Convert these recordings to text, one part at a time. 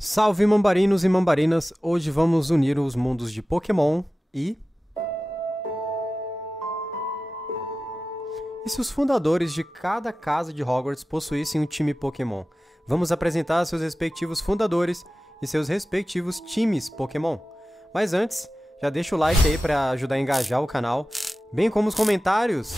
Salve mambarinos e mambarinas! Hoje vamos unir os mundos de Pokémon e se os fundadores de cada casa de Hogwarts possuíssem um time Pokémon? Vamos apresentar seus respectivos fundadores e seus respectivos times Pokémon. Mas antes, já deixa o like aí para ajudar a engajar o canal, bem como os comentários.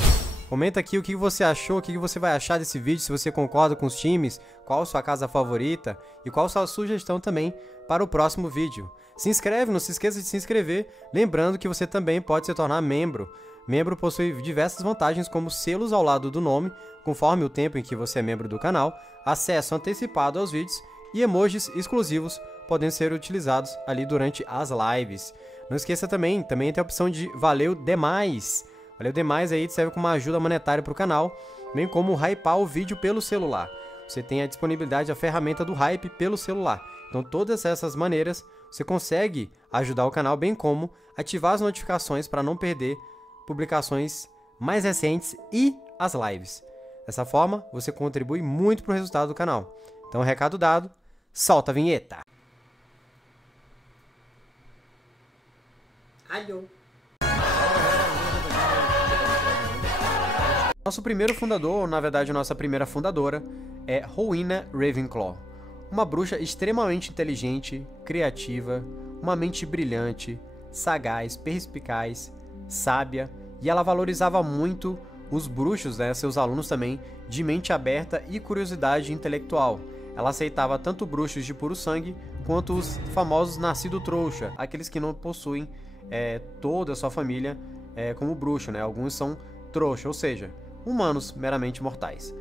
Comenta aqui o que você achou, o que você vai achar desse vídeo, se você concorda com os times, qual a sua casa favorita e qual a sua sugestão também para o próximo vídeo. Se inscreve, não se esqueça de se inscrever, lembrando que você também pode se tornar membro. Membro possui diversas vantagens, como selos ao lado do nome, conforme o tempo em que você é membro do canal, acesso antecipado aos vídeos e emojis exclusivos podem ser utilizados ali durante as lives. Não esqueça também tem a opção de valeu demais. Valeu demais aí, serve como uma ajuda monetária para o canal, bem como hypar o vídeo pelo celular. Você tem a disponibilidade da ferramenta do hype pelo celular. Então, todas essas maneiras, você consegue ajudar o canal, bem como ativar as notificações para não perder publicações mais recentes e as lives. Dessa forma, você contribui muito para o resultado do canal. Então, recado dado, solta a vinheta! Alô! Nosso primeiro fundador, ou na verdade nossa primeira fundadora, é Rowena Ravenclaw. Uma bruxa extremamente inteligente, criativa, uma mente brilhante, sagaz, perspicaz, sábia, e ela valorizava muito os bruxos, seus alunos também, de mente aberta e curiosidade intelectual. Ela aceitava tanto bruxos de puro sangue, quanto os famosos nascido trouxa, aqueles que não possuem toda a sua família como bruxo, Alguns são trouxa, ou seja, humanos meramente mortais.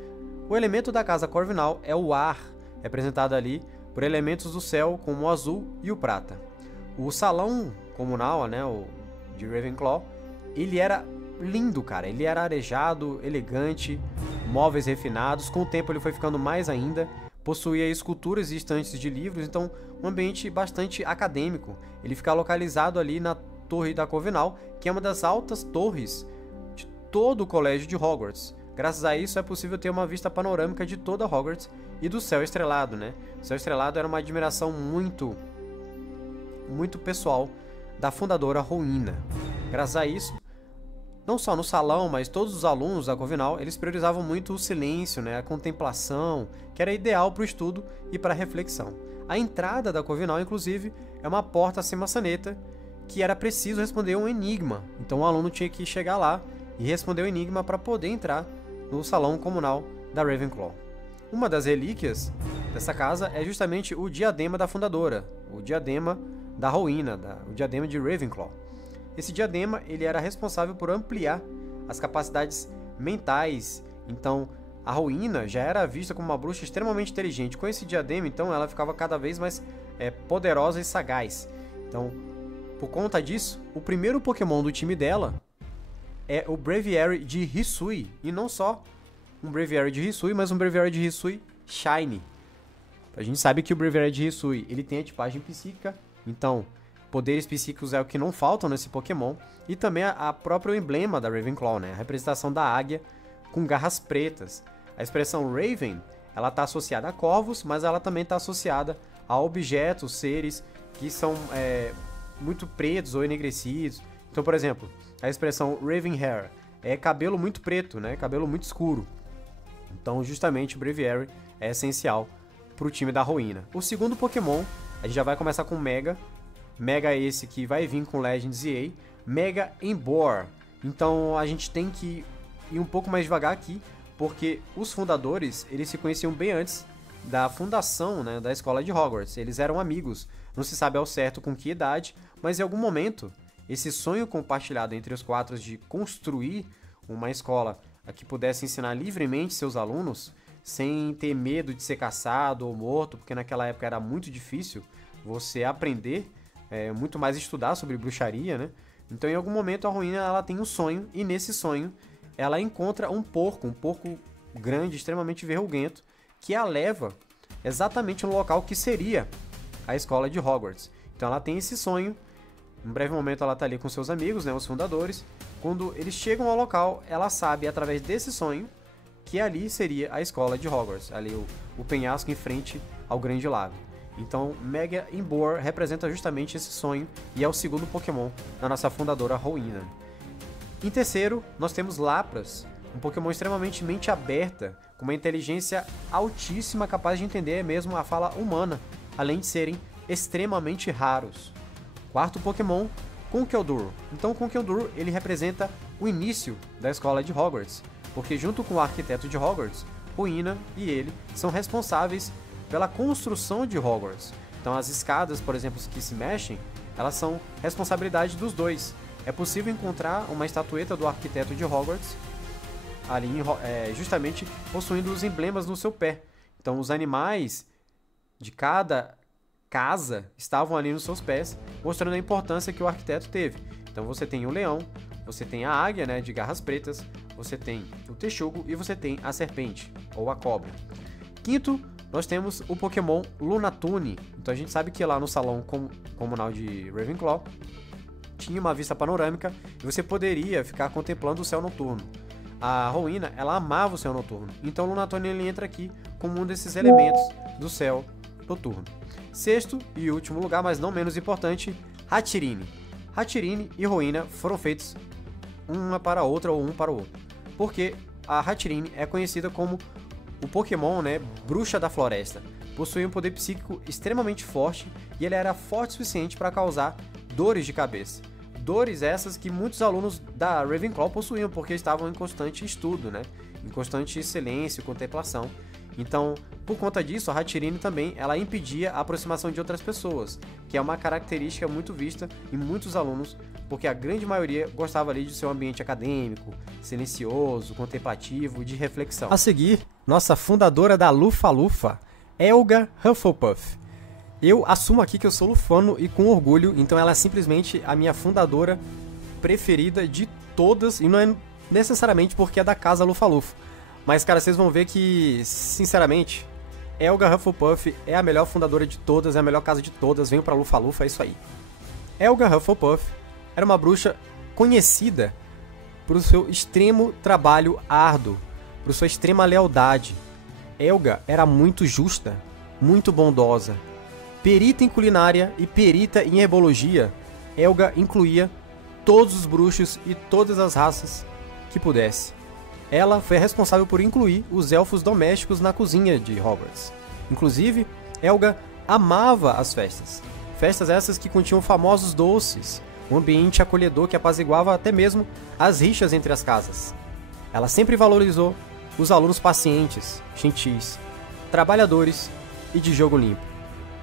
O elemento da casa Corvinal é o ar, representado ali por elementos do céu como o azul e o prata. O salão comunal, o de Ravenclaw, ele era lindo, cara. Ele era arejado, elegante, móveis refinados. Com o tempo ele foi ficando mais ainda. Possuía esculturas e estantes de livros, então um ambiente bastante acadêmico. Ele fica localizado ali na Torre da Corvinal, que é uma das altas torres de todo o colégio de Hogwarts. Graças a isso é possível ter uma vista panorâmica de toda Hogwarts e do céu estrelado, O céu estrelado era uma admiração muito pessoal da fundadora Rowena. Graças a isso, não só no salão, mas todos os alunos da Corvinal, eles priorizavam muito o silêncio, a contemplação, que era ideal para o estudo e para a reflexão. A entrada da Corvinal, inclusive, é uma porta sem maçaneta, que era preciso responder um enigma. Então o aluno tinha que chegar lá e responder o enigma para poder entrar no salão comunal da Ravenclaw. Uma das relíquias dessa casa é justamente o diadema da fundadora, o diadema da Rowena, o diadema de Ravenclaw. Esse diadema ele era responsável por ampliar as capacidades mentais. Então, a Rowena já era vista como uma bruxa extremamente inteligente. Com esse diadema, então, ela ficava cada vez mais poderosa e sagaz. Então, por conta disso, o primeiro Pokémon do time dela é o Braviary de Hisui. E não só um Braviary de Hisui, mas um Braviary de Hisui Shiny. A gente sabe que o Braviary de Hisui ele tem a tipagem psíquica, então poderes psíquicos é o que não faltam nesse Pokémon. E também a próprio emblema da Ravenclaw, a representação da águia com garras pretas. A expressão Raven, ela está associada a corvos, mas ela também está associada a objetos, seres que são muito pretos ou enegrecidos. Então, por exemplo, a expressão Raven Hair é cabelo muito preto, cabelo muito escuro. Então, justamente, o Braviary é essencial para o time da Rowena. O segundo Pokémon, a gente já vai começar com Mega. Mega é esse que vai vir com Legends EA. Mega Emboar. Então, a gente tem que ir um pouco mais devagar aqui, porque os fundadores, eles se conheciam bem antes da fundação, da escola de Hogwarts. Eles eram amigos. Não se sabe ao certo com que idade, mas em algum momento esse sonho compartilhado entre os quatro de construir uma escola que pudesse ensinar livremente seus alunos, sem ter medo de ser caçado ou morto, porque naquela época era muito difícil você aprender, muito mais estudar sobre bruxaria, Então, em algum momento, a Rowena ela tem um sonho, e nesse sonho ela encontra um porco grande, extremamente verruguento, que a leva exatamente no local que seria a escola de Hogwarts. Então, ela tem esse sonho. Em breve momento ela está ali com seus amigos, os fundadores. Quando eles chegam ao local, ela sabe, através desse sonho, que ali seria a escola de Hogwarts, ali o penhasco em frente ao Grande Lago. Então, Mega Emboar representa justamente esse sonho e é o segundo Pokémon da nossa fundadora Hoenn. Em terceiro, nós temos Lapras, um Pokémon extremamente mente aberta, com uma inteligência altíssima, capaz de entender mesmo a fala humana, além de serem extremamente raros. Quarto Pokémon, Conkeldurr. Então, Conkeldurr, ele representa o início da escola de Hogwarts, porque junto com o arquiteto de Hogwarts, Hoenn e ele são responsáveis pela construção de Hogwarts. Então as escadas, por exemplo, que se mexem, elas são responsabilidade dos dois. É possível encontrar uma estatueta do arquiteto de Hogwarts ali justamente possuindo os emblemas no seu pé. Então os animais de cada casa estavam ali nos seus pés, mostrando a importância que o arquiteto teve. Então você tem o leão, você tem a águia, né, de garras pretas, você tem o texugo e você tem a serpente, ou a cobra. Quinto, nós temos o Pokémon Lunatone. Então a gente sabe que lá no salão comunal de Ravenclaw tinha uma vista panorâmica e você poderia ficar contemplando o céu noturno. A Hoenn, ela amava o céu noturno. Então o Lunatone ele entra aqui como um desses elementos do céu noturno. Sexto e último lugar, mas não menos importante, Hatterene. Hatterene e Hoenn foram feitos uma para a outra ou um para o outro. Porque a Hatterene é conhecida como o Pokémon, né, Bruxa da Floresta. Possuía um poder psíquico extremamente forte e ele era forte o suficiente para causar dores de cabeça. Dores essas que muitos alunos da Ravenclaw possuíam, porque estavam em constante estudo, né, em constante silêncio, contemplação. Então, por conta disso, a Hatterene também ela impedia a aproximação de outras pessoas, que é uma característica muito vista em muitos alunos, porque a grande maioria gostava ali de seu ambiente acadêmico, silencioso, contemplativo, de reflexão. A seguir, nossa fundadora da Lufa-Lufa, Helga Hufflepuff. Eu assumo aqui que eu sou lufano e com orgulho, então ela é simplesmente a minha fundadora preferida de todas, e não é necessariamente porque é da casa Lufa-Lufa. Mas, cara, vocês vão ver que, sinceramente, Helga Hufflepuff é a melhor fundadora de todas, é a melhor casa de todas, venham pra Lufa-Lufa, é isso aí. Helga Hufflepuff era uma bruxa conhecida por seu extremo trabalho árduo, por sua extrema lealdade. Helga era muito justa, muito bondosa. Perita em culinária e perita em herbologia, Helga incluía todos os bruxos e todas as raças que pudesse. Ela foi responsável por incluir os elfos domésticos na cozinha de Hogwarts. Inclusive, Helga amava as festas. Festas essas que continham famosos doces, um ambiente acolhedor que apaziguava até mesmo as rixas entre as casas. Ela sempre valorizou os alunos pacientes, gentis, trabalhadores e de jogo limpo.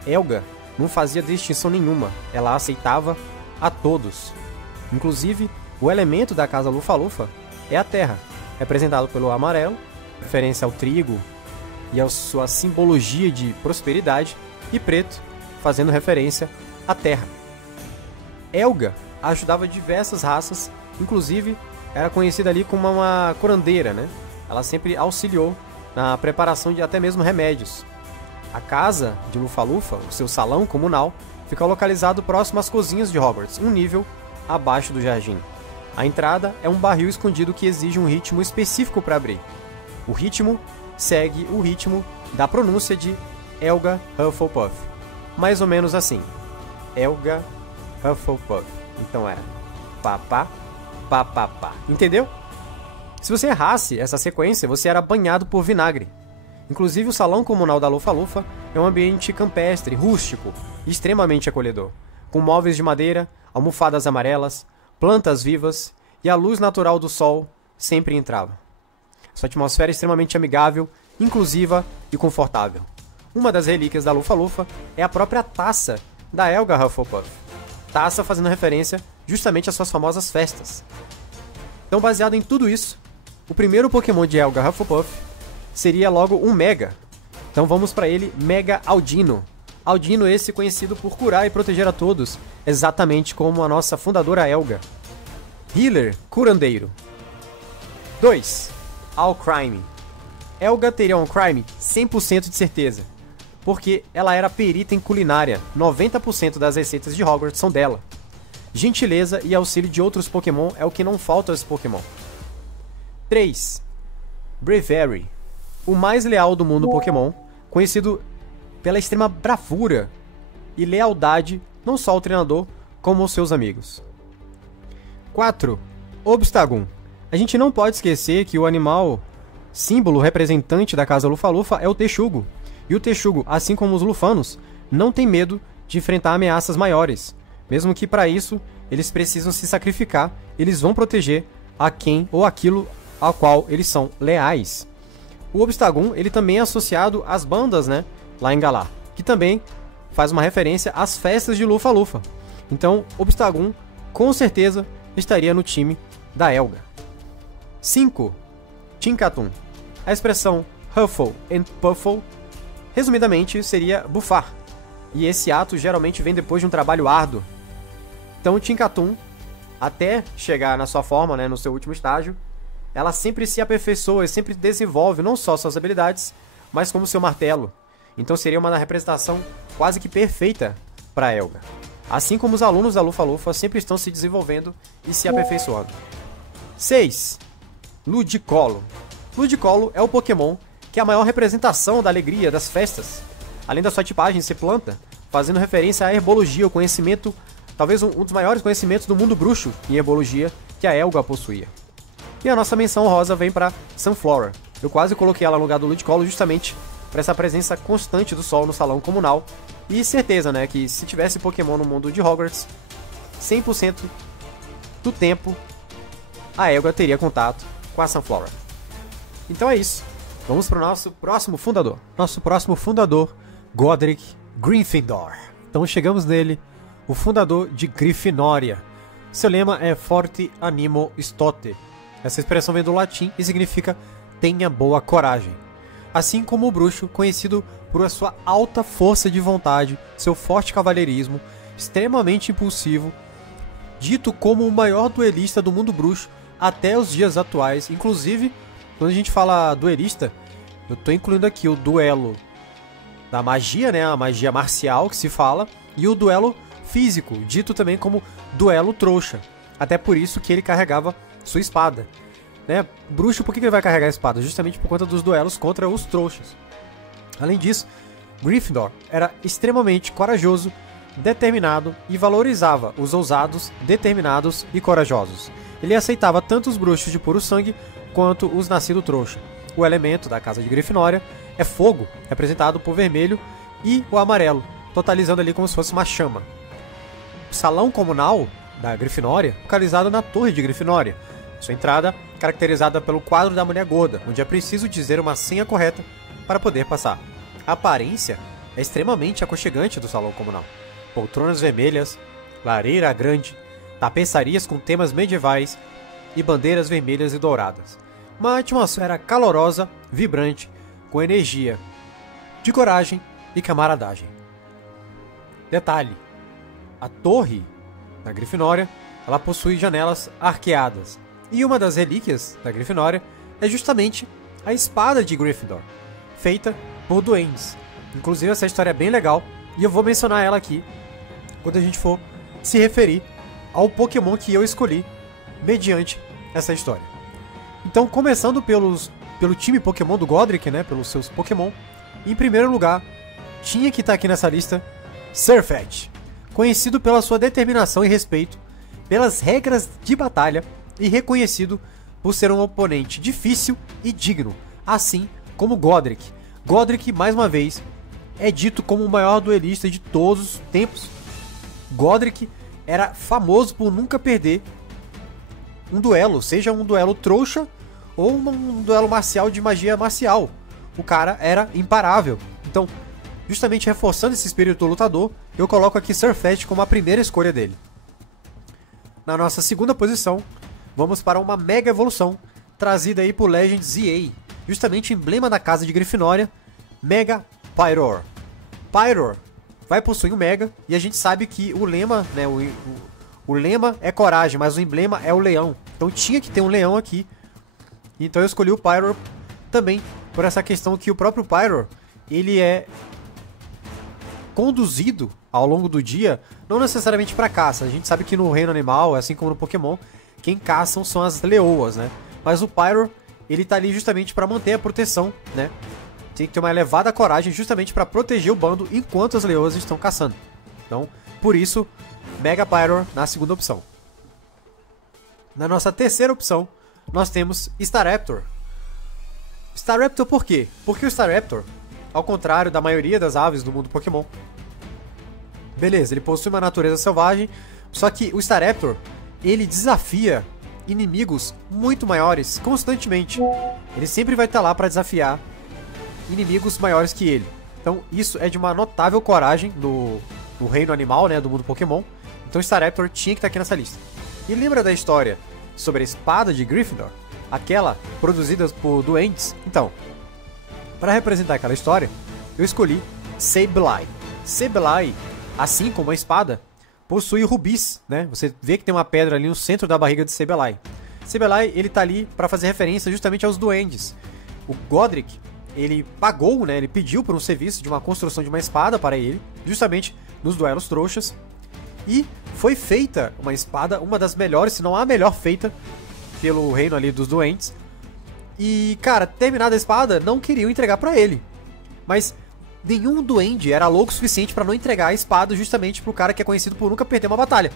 Helga não fazia distinção nenhuma, ela aceitava a todos. Inclusive, o elemento da casa Lufa-Lufa é a terra, representado pelo amarelo, referência ao trigo e à sua simbologia de prosperidade, e preto, fazendo referência à terra. Helga ajudava diversas raças, inclusive era conhecida ali como uma curandeira, né? Ela sempre auxiliou na preparação de até mesmo remédios. A casa de Lufa-Lufa, o seu salão comunal, fica localizado próximo às cozinhas de Hogwarts, um nível abaixo do jardim. A entrada é um barril escondido que exige um ritmo específico para abrir. O ritmo segue o ritmo da pronúncia de Helga Hufflepuff. Mais ou menos assim. Helga Hufflepuff. Então era papá, papapá. Entendeu? Se você errasse essa sequência, você era banhado por vinagre. Inclusive, o salão comunal da Lufa-Lufa é um ambiente campestre, rústico e extremamente acolhedor, com móveis de madeira, almofadas amarelas, plantas vivas e a luz natural do sol sempre entrava. Sua atmosfera é extremamente amigável, inclusiva e confortável. Uma das relíquias da Lufa-Lufa é a própria taça da Helga Hufflepuff. Taça fazendo referência justamente às suas famosas festas. Então, baseado em tudo isso, o primeiro Pokémon de Helga Hufflepuff seria logo um Mega. Então vamos para ele, Mega Audino. Audino esse conhecido por curar e proteger a todos, exatamente como a nossa fundadora Helga. Healer, curandeiro. 2. Alcrime. Helga teria um crime 100% de certeza, porque ela era perita em culinária, 90% das receitas de Hogwarts são dela. Gentileza e auxílio de outros Pokémon é o que não falta a esse Pokémon. 3. Bravery. O mais leal do mundo Pokémon, conhecido pela extrema bravura e lealdade não só ao treinador, como aos seus amigos. 4. Obstagoon. A gente não pode esquecer que o animal símbolo representante da casa Lufa-Lufa é o Texugo. E o Texugo, assim como os lufanos, não tem medo de enfrentar ameaças maiores. Mesmo que para isso eles precisam se sacrificar, eles vão proteger a quem ou aquilo ao qual eles são leais. O Obstagoon, ele também é associado às bandas, né, lá em Galar, que também faz uma referência às festas de Lufa-Lufa. Então, Obstagoon, com certeza, estaria no time da Helga. 5. Tinkaton. A expressão Huffle and Puffle, resumidamente, seria bufar. E esse ato geralmente vem depois de um trabalho árduo. Então, Tinkaton, até chegar na sua forma, né, no seu último estágio, ela sempre se aperfeiçoa e sempre desenvolve não só suas habilidades, mas como seu martelo. Então seria uma representação quase que perfeita para Helga. Assim como os alunos da Lufa-Lufa sempre estão se desenvolvendo e se aperfeiçoando. 6. Ludicolo. Ludicolo é o Pokémon que é a maior representação da alegria das festas. Além da sua tipagem ser planta, fazendo referência à herbologia, o conhecimento, talvez um dos maiores conhecimentos do mundo bruxo em herbologia que a Helga possuía. E a nossa menção rosa vem para Sunflora. Eu quase coloquei ela no lugar do Ludicolo justamente para essa presença constante do sol no salão comunal. E certeza, né, que se tivesse Pokémon no mundo de Hogwarts, 100% do tempo a Helga teria contato com a Sunflora. Então é isso. Vamos para o nosso próximo fundador. Nosso próximo fundador, Godric Gryffindor. Então chegamos nele, o fundador de Grifinória. Seu lema é Forte Animo Stote. Essa expressão vem do latim e significa tenha boa coragem. Assim como o bruxo, conhecido por sua alta força de vontade, seu forte cavalheirismo, extremamente impulsivo, dito como o maior duelista do mundo bruxo até os dias atuais. Inclusive, quando a gente fala duelista, eu estou incluindo aqui o duelo da magia, né, a magia marcial que se fala, e o duelo físico, dito também como duelo trouxa. Até por isso que ele carregava sua espada. Né? Bruxo, por que ele vai carregar a espada? Justamente por conta dos duelos contra os trouxas. Além disso, Gryffindor era extremamente corajoso, determinado e valorizava os ousados, determinados e corajosos. Ele aceitava tanto os bruxos de puro sangue quanto os nascidos trouxa. O elemento da casa de Grifinória é fogo, representado por vermelho, e o amarelo, totalizando ali como se fosse uma chama. O salão comunal da Grifinória, localizado na Torre de Grifinória. Sua entrada caracterizada pelo quadro da mulher gorda, onde é preciso dizer uma senha correta para poder passar. A aparência é extremamente aconchegante do salão comunal. Poltronas vermelhas, lareira grande, tapeçarias com temas medievais e bandeiras vermelhas e douradas. Uma atmosfera calorosa, vibrante, com energia, de coragem e camaradagem. Detalhe: a torre da Grifinória, ela possui janelas arqueadas. E uma das relíquias da Grifinória é justamente a espada de Gryffindor, feita por duendes. Inclusive essa história é bem legal e eu vou mencionar ela aqui quando a gente for se referir ao Pokémon que eu escolhi mediante essa história. Então, começando pelo time Pokémon do Godric, né, pelos seus Pokémon, em primeiro lugar, tinha que estar aqui nessa lista Sirfetch'd, conhecido pela sua determinação e respeito pelas regras de batalha e reconhecido por ser um oponente difícil e digno, assim como Godric. Godric, mais uma vez, é dito como o maior duelista de todos os tempos. Godric era famoso por nunca perder um duelo, seja um duelo trouxa ou um duelo marcial de magia marcial. O cara era imparável. Então, justamente reforçando esse espírito lutador, eu coloco aqui Sirfetch'd como a primeira escolha dele. Na nossa segunda posição, vamos para uma mega evolução trazida aí por Legends ZA, justamente emblema da casa de Grifinória, Mega Pyroar. Pyroar vai possuir um Mega, e a gente sabe que o lema, né, o lema é coragem, mas o emblema é o leão. Então tinha que ter um leão aqui. Então eu escolhi o Pyroar também por essa questão que o próprio Pyroar, ele é conduzido ao longo do dia, não necessariamente para caça. A gente sabe que no reino animal, assim como no Pokémon, quem caçam são as leoas, né? Mas o Pyroar, ele tá ali justamente para manter a proteção, né, tem que ter uma elevada coragem justamente para proteger o bando enquanto as leoas estão caçando. Então, por isso, Mega Pyro na segunda opção. Na nossa terceira opção, nós temos Staraptor. Staraptor por quê? Porque o Staraptor, ao contrário da maioria das aves do mundo Pokémon, beleza, ele possui uma natureza selvagem, só que o Staraptor, ele desafia inimigos muito maiores constantemente. Ele sempre vai estar lá para desafiar inimigos maiores que ele. Então isso é de uma notável coragem do reino animal, né, do mundo Pokémon. Então o Staraptor tinha que estar aqui nessa lista. E lembra da história sobre a espada de Gryffindor? Aquela produzida por duendes? Então, para representar aquela história, eu escolhi Sableye. Sableye, assim como a espada, possui rubis, né? Você vê que tem uma pedra ali no centro da barriga de Sableye. Sableye, ele tá ali para fazer referência justamente aos duendes. O Godric, ele pagou, né? Ele pediu por um serviço de uma construção de uma espada para ele, justamente nos duelos trouxas. E foi feita uma espada, uma das melhores, se não a melhor feita pelo reino ali dos duendes. E, cara, terminada a espada, não queriam entregar pra ele. Mas nenhum duende era louco o suficiente pra não entregar a espada justamente pro cara que é conhecido por nunca perder uma batalha,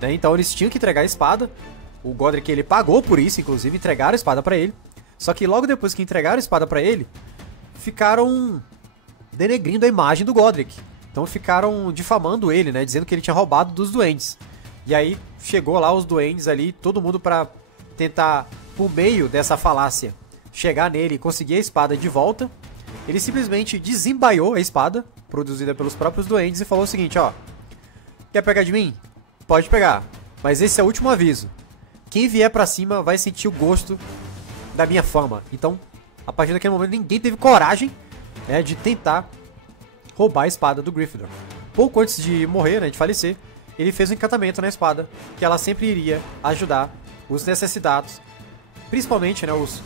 né? Então eles tinham que entregar a espada. O Godric, ele pagou por isso, inclusive, entregaram a espada pra ele. Só que logo depois que entregaram a espada pra ele, ficaram denegrindo a imagem do Godric. Então ficaram difamando ele, né? Dizendo que ele tinha roubado dos duendes. E aí chegou lá os duendes ali, todo mundo pra tentar, por meio dessa falácia, chegar nele e conseguir a espada de volta. Ele simplesmente desembaiou a espada, produzida pelos próprios duendes, e falou o seguinte, ó: quer pegar de mim? Pode pegar, mas esse é o último aviso. Quem vier pra cima vai sentir o gosto da minha fama. Então, a partir daquele momento, ninguém teve coragem, né, de tentar roubar a espada do Gryffindor. Pouco antes de morrer, né, de falecer, ele fez um encantamento na espada, que ela sempre iria ajudar os necessitados, principalmente, né, os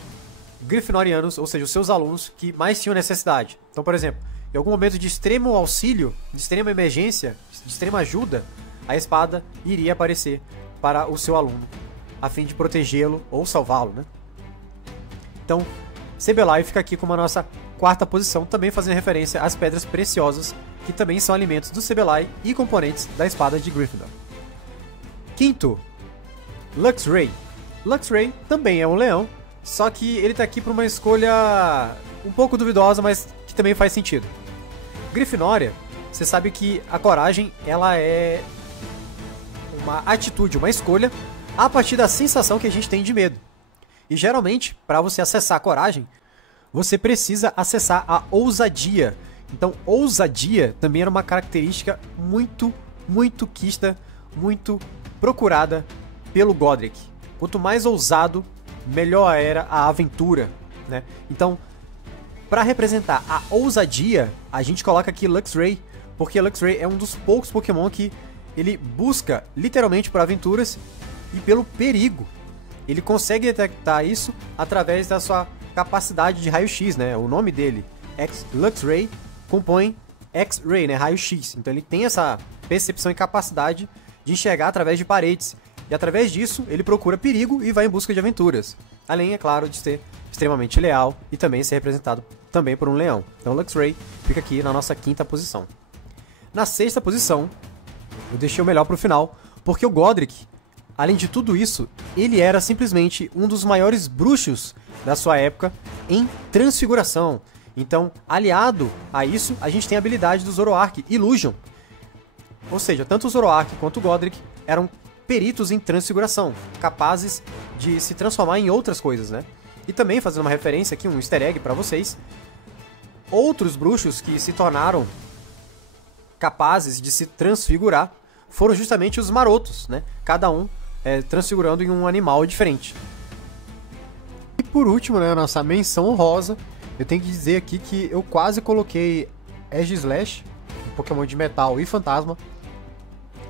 Grifinorianos, ou seja, os seus alunos que mais tinham necessidade. Então, por exemplo, em algum momento de extremo auxílio, de extrema emergência, de extrema ajuda, a espada iria aparecer para o seu aluno, a fim de protegê-lo ou salvá-lo, né? Então, Sableye fica aqui como a nossa quarta posição, também fazendo referência às pedras preciosas, que também são alimentos do Sableye e componentes da espada de Gryffindor. Quinto, Luxray. Luxray também é um leão, só que ele tá aqui por uma escolha um pouco duvidosa, mas que também faz sentido. Grifinória, você sabe que a coragem, ela é uma atitude, uma escolha, a partir da sensação que a gente tem de medo. E geralmente, para você acessar a coragem, você precisa acessar a ousadia. Então, ousadia também era uma característica muito quista, muito procurada pelo Godric. Quanto mais ousado, melhor era a aventura, né? Então, para representar a ousadia, a gente coloca aqui Luxray, porque Luxray é um dos poucos Pokémon que ele busca literalmente por aventuras e pelo perigo. Ele consegue detectar isso através da sua capacidade de raio-x, né? O nome dele, Luxray, compõe X-Ray, né? Raio-X. Então ele tem essa percepção e capacidade de enxergar através de paredes. E através disso, ele procura perigo e vai em busca de aventuras. Além, é claro, de ser extremamente leal e também ser representado também por um leão. Então Luxray fica aqui na nossa quinta posição. Na sexta posição, eu deixei o melhor pro final, porque o Godric, além de tudo isso, ele era simplesmente um dos maiores bruxos da sua época em transfiguração. Então, aliado a isso, a gente tem a habilidade do Zoroark, Illusion. Ou seja, tanto o Zoroark quanto o Godric eram peritos em transfiguração, capazes de se transformar em outras coisas, né? E também, fazendo uma referência aqui, um easter egg pra vocês, outros bruxos que se tornaram capazes de se transfigurar foram justamente os marotos, né? Cada um transfigurando em um animal diferente. E por último, né, a nossa menção honrosa, eu tenho que dizer aqui que eu quase coloquei Aegislash, um Pokémon de metal e fantasma,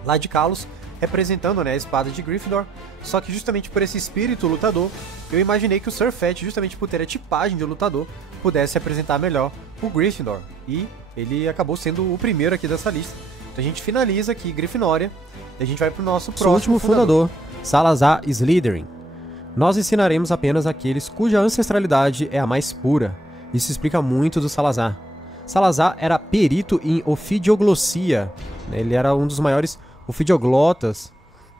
lá de Kalos, representando, né, a espada de Gryffindor, só que justamente por esse espírito lutador, eu imaginei que o Surfet, justamente por ter a tipagem de lutador, pudesse representar melhor o Gryffindor, e ele acabou sendo o primeiro aqui dessa lista. Então a gente finaliza aqui Grifinória, e a gente vai pro nosso próximo fundador, Salazar Slytherin. Nós ensinaremos apenas aqueles cuja ancestralidade é a mais pura. Isso explica muito do Salazar. Salazar era perito em ofidioglossia, né? Ele era um dos maiores ofidioglotas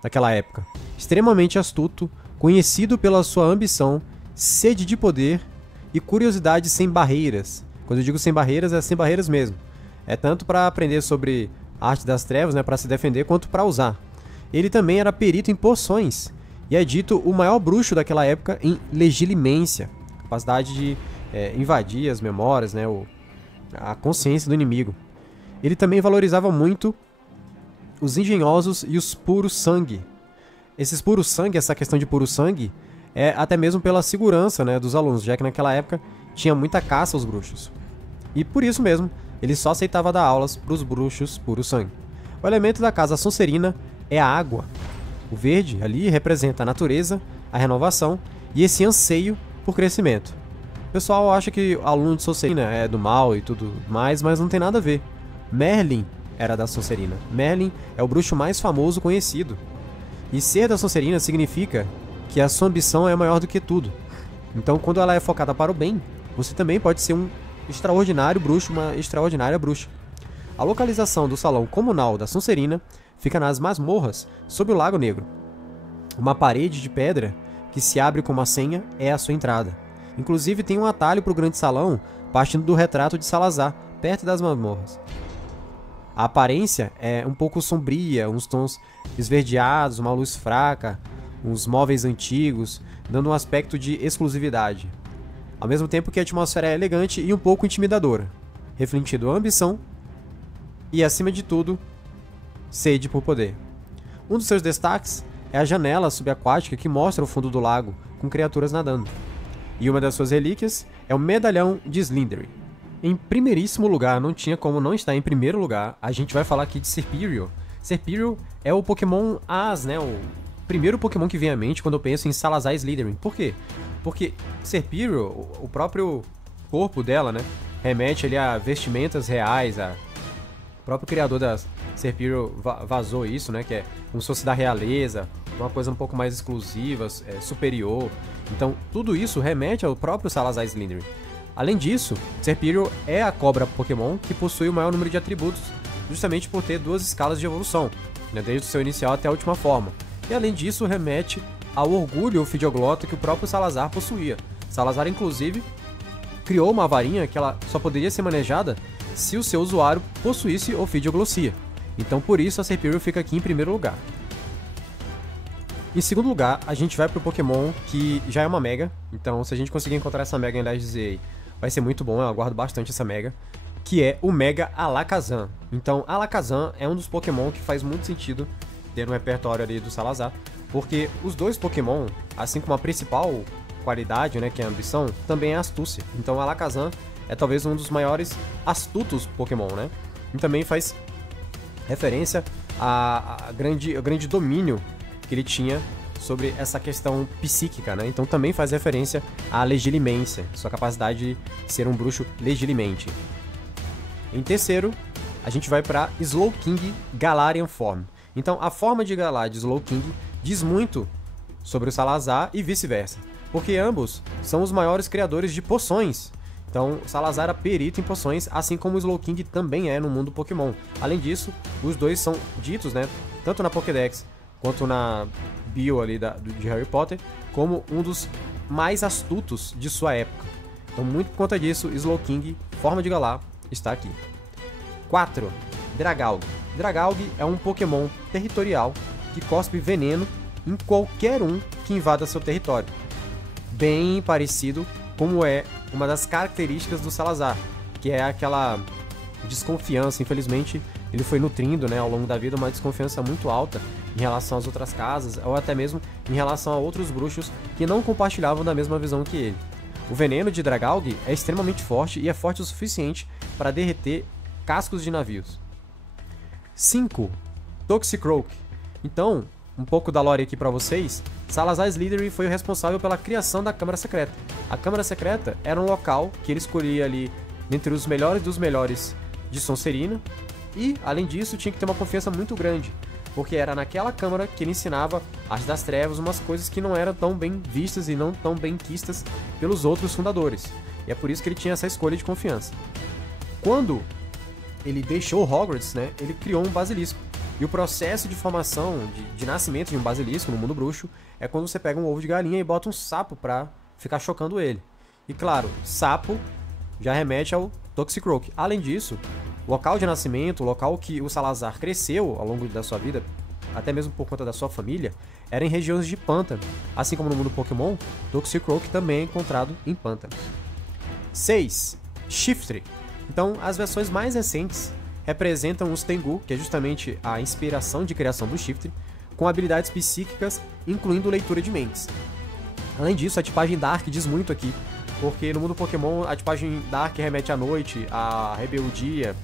daquela época. Extremamente astuto, conhecido pela sua ambição, sede de poder e curiosidade sem barreiras. Quando eu digo sem barreiras, é sem barreiras mesmo. É tanto para aprender sobre a arte das trevas, né, para se defender, quanto para usar. Ele também era perito em poções, e é dito o maior bruxo daquela época em legilimência, capacidade de invadir as memórias, né, a consciência do inimigo. Ele também valorizava muito os engenhosos e os puros sangue. Esses puros sangue, essa questão de puro sangue, é até mesmo pela segurança, né, dos alunos, já que naquela época tinha muita caça aos bruxos. E por isso mesmo, ele só aceitava dar aulas para os bruxos puro sangue. O elemento da casa Sonserina é a água. O verde ali representa a natureza, a renovação e esse anseio por crescimento. O pessoal acha que o aluno de Sonserina é do mal e tudo mais, mas não tem nada a ver. Merlin era da Sonserina. Merlin é o bruxo mais famoso conhecido. E ser da Sonserina significa que a sua ambição é maior do que tudo. Então, quando ela é focada para o bem, você também pode ser um extraordinário bruxo, uma extraordinária bruxa. A localização do salão comunal da Sonserina fica nas masmorras, sob o Lago Negro. Uma parede de pedra que se abre com uma senha é a sua entrada. Inclusive tem um atalho para o grande salão, partindo do retrato de Salazar, perto das masmorras. A aparência é um pouco sombria, uns tons esverdeados, uma luz fraca, uns móveis antigos, dando um aspecto de exclusividade. Ao mesmo tempo que a atmosfera é elegante e um pouco intimidadora, refletindo a ambição e, acima de tudo, sede por poder. Um dos seus destaques é a janela subaquática que mostra o fundo do lago, com criaturas nadando. E uma das suas relíquias é o medalhão de Slytherin. Em primeiríssimo lugar, não tinha como não estar em primeiro lugar, a gente vai falar aqui de Serperior. Serperior é o Pokémon As, né? O primeiro Pokémon que vem à mente quando eu penso em Salazar Slytherin. Por quê? Porque Serperior, o próprio corpo dela, né, remete ali a vestimentas reais, o próprio criador da Serperior vazou isso, né, que é como se fosse da realeza, uma coisa um pouco mais exclusiva, superior. Então, tudo isso remete ao próprio Salazar Slytherin. Além disso, Serperior é a cobra Pokémon que possui o maior número de atributos, justamente por ter duas escalas de evolução, né, desde o seu inicial até a última forma. E além disso, remete ao orgulho ofidioglota que o próprio Salazar possuía. Salazar, inclusive, criou uma varinha que ela só poderia ser manejada se o seu usuário possuísse ofidioglossia. Então, por isso, a Serperior fica aqui em primeiro lugar. Em segundo lugar, a gente vai pro Pokémon que já é uma Mega. Então, se a gente conseguir encontrar essa Mega em LGZA, vai ser muito bom, eu aguardo bastante essa Mega. Que é o Mega Alakazam. Então, Alakazam é um dos Pokémon que faz muito sentido ter no repertório ali do Salazar, porque os dois Pokémon, assim como a principal qualidade, né, que é a ambição, também é a astúcia. Então, Alakazam é talvez um dos maiores astutos Pokémon, né? E também faz referência ao grande domínio que ele tinha sobre essa questão psíquica, né? Então também faz referência à legilimência, sua capacidade de ser um bruxo legilimente. Em terceiro, a gente vai para Slowking Galarian Form. Então a forma de Galar de Slowking diz muito sobre o Salazar e vice-versa, porque ambos são os maiores criadores de poções. Então, Salazar era perito em poções, assim como o Slowking também é no mundo Pokémon. Além disso, os dois são ditos, né, tanto na Pokédex quanto na bio ali de Harry Potter, como um dos mais astutos de sua época. Então, muito por conta disso, Slowking, forma de Galar, está aqui. 4. Dragalg. Dragalg é um Pokémon territorial que cospe veneno em qualquer um que invada seu território. Bem parecido como é uma das características do Salazar, que é aquela desconfiança. Infelizmente, ele foi nutrindo, né, ao longo da vida uma desconfiança muito alta em relação às outras casas, ou até mesmo em relação a outros bruxos que não compartilhavam da mesma visão que ele. O veneno de Dragalg é extremamente forte e é forte o suficiente para derreter cascos de navios. 5. Toxicroak. Então, um pouco da lore aqui para vocês. Salazar Slytherin foi o responsável pela criação da Câmara Secreta. A Câmara Secreta era um local que ele escolhia ali entre os melhores dos melhores de Sonserina, e, além disso, tinha que ter uma confiança muito grande, porque era naquela Câmara que ele ensinava Arte das Trevas, umas coisas que não eram tão bem vistas e não tão bem quistas pelos outros fundadores. E é por isso que ele tinha essa escolha de confiança. Quando ele deixou Hogwarts, né, ele criou um basilisco. E o processo de formação, de nascimento de um basilisco no mundo bruxo, é quando você pega um ovo de galinha e bota um sapo pra ficar chocando ele. E claro, sapo já remete ao Toxicroak. Além disso, o local de nascimento, o local que o Salazar cresceu ao longo da sua vida, até mesmo por conta da sua família, era em regiões de pântano. Assim como no mundo Pokémon, Toxicroak também é encontrado em pântanos. 6. Shiftry. Então, as versões mais recentes representam os Tengu, que é justamente a inspiração de criação do Shiftry, com habilidades psíquicas, incluindo leitura de mentes. Além disso, a tipagem Dark diz muito aqui, porque no mundo Pokémon a tipagem Dark remete à noite, à rebeldia,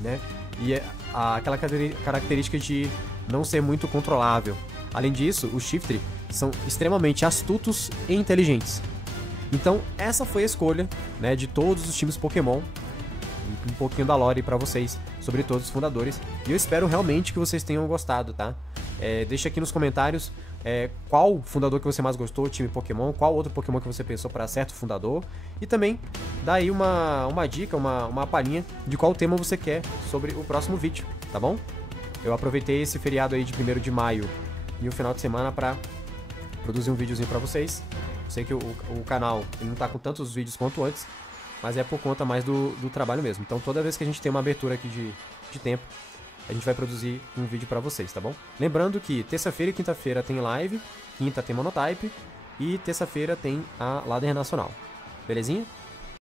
né? E aquela característica de não ser muito controlável. Além disso, os Shiftry são extremamente astutos e inteligentes. Então, essa foi a escolha, né, de todos os times Pokémon. Um pouquinho da lore pra vocês sobre todos os fundadores. E eu espero realmente que vocês tenham gostado, tá? Deixa aqui nos comentários qual fundador que você mais gostou, time Pokémon, qual outro Pokémon que você pensou para certo fundador. E também dá aí uma dica, uma palhinha de qual tema você quer sobre o próximo vídeo, tá bom? Eu aproveitei esse feriado aí de 1º de maio e o final de semana para produzir um videozinho para vocês. Sei que o canal ele não tá com tantos vídeos quanto antes, mas é por conta mais do trabalho mesmo. Então toda vez que a gente tem uma abertura aqui de tempo, a gente vai produzir um vídeo pra vocês, tá bom? Lembrando que terça-feira e quinta-feira tem live, quinta tem Monotype e terça-feira tem a Ladder Nacional. Belezinha?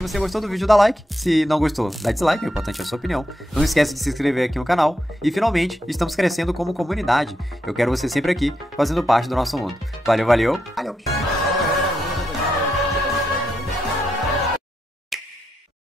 Se você gostou do vídeo, dá like. Se não gostou, dá dislike, o importante é a sua opinião. Não esquece de se inscrever aqui no canal. E finalmente, estamos crescendo como comunidade. Eu quero você sempre aqui, fazendo parte do nosso mundo. Valeu, valeu. Valeu.